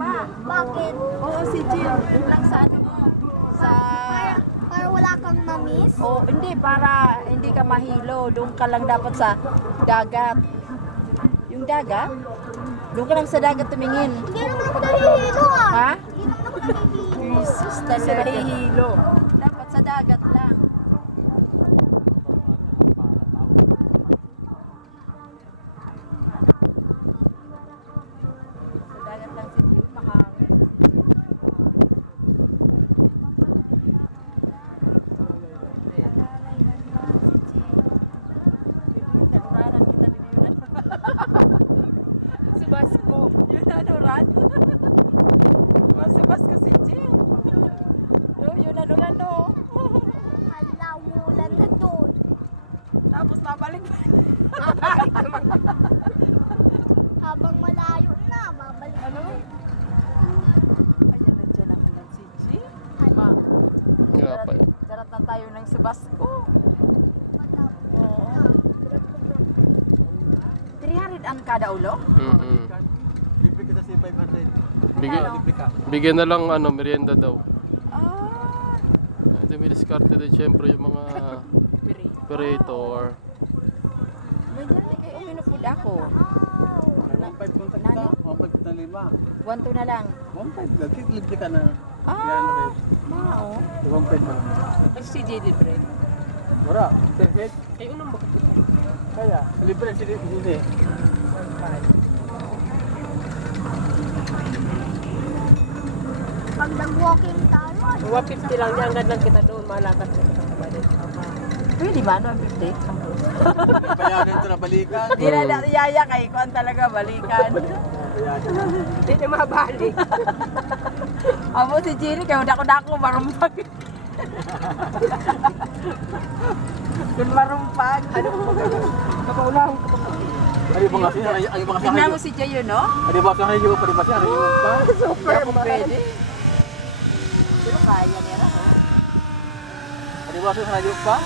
pa. Bakit? Oo, si Jill. Yun lang sa ano mo. Sa... Para wala kang na-miss. Oo, hindi. Para hindi ka mahilo. Doon ka lang dapat sa dagat. Yung dagat? Doon ka lang sa dagat tumingin. Hindi naman ako nahihilo ah. Ha? Hindi naman ako nahihilo. Sus, na siya nahihilo. Dapat sa dagat lang. Sa dagat lang si Jill. Mahangin. Si Vasco. Yun ano, Ran? Si Vasco si Jill. Oh, yun ano. Halawulan na doon. Tapos nabalik pa. Habang malayo na, babalik. Ano? Ayan, nandiyan ako ng si Jill. Ma, Grabe. charot na tayo ng si Vasco. Oo. 300 ang kada ulo? Mm-mm. Bigyan, bigyan na lang ano, merienda daw. Hindi may diskarte din syempre yung mga operator. Food ako. 1-2 na lang. Si JD Bread. Pag nag-walking tayo, 150 lang yan, hanggang lang kita doon, malakad ka sa kabalik. Pwede ba? 150? Bayaran ito na balikan. Hindi na yaya kay Kuan talaga balikan. Hindi na mabalik. Amo si Jenny kay dako-dako marumpag. Kun marumpag. Kapaulang. Ay, mga Tingnan mo si Jayo, no? Ada basa na yun, ada basa na yun. Superman. Ada basa na yun pa?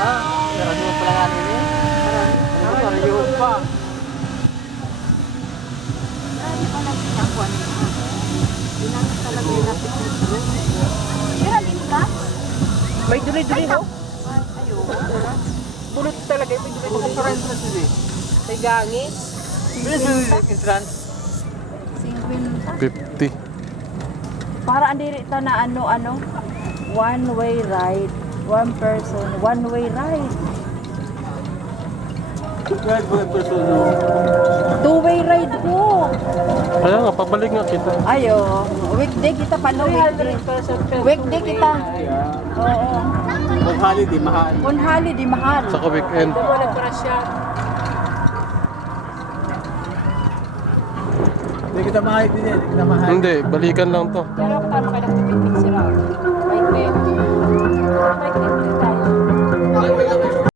Ha? Ano yung palangan niyo? Ano yun pa? May duli-duli mo. Pulot talaga ito. Puro friends na sila. May gangis. Entrance. 50. 50. Para andiri ta na ano, one-way ride. One person, one-way ride. Kahit mga persono. Two-way ride ko. Kaya nga, pabalik nga kita. Ayo, weekday kita pa no 300 person per Weekday two-way kita. ride. Oo. Pag holiday, mahal. On holiday mahal. Saka weekend. Ito mo, nagparasya. Hindi kita mahal din eh, hindi kita mahal. Hindi, balikan lang to. Pero ako tama kayo nagpipiknik si Raul. May 10. May 10 din tayo.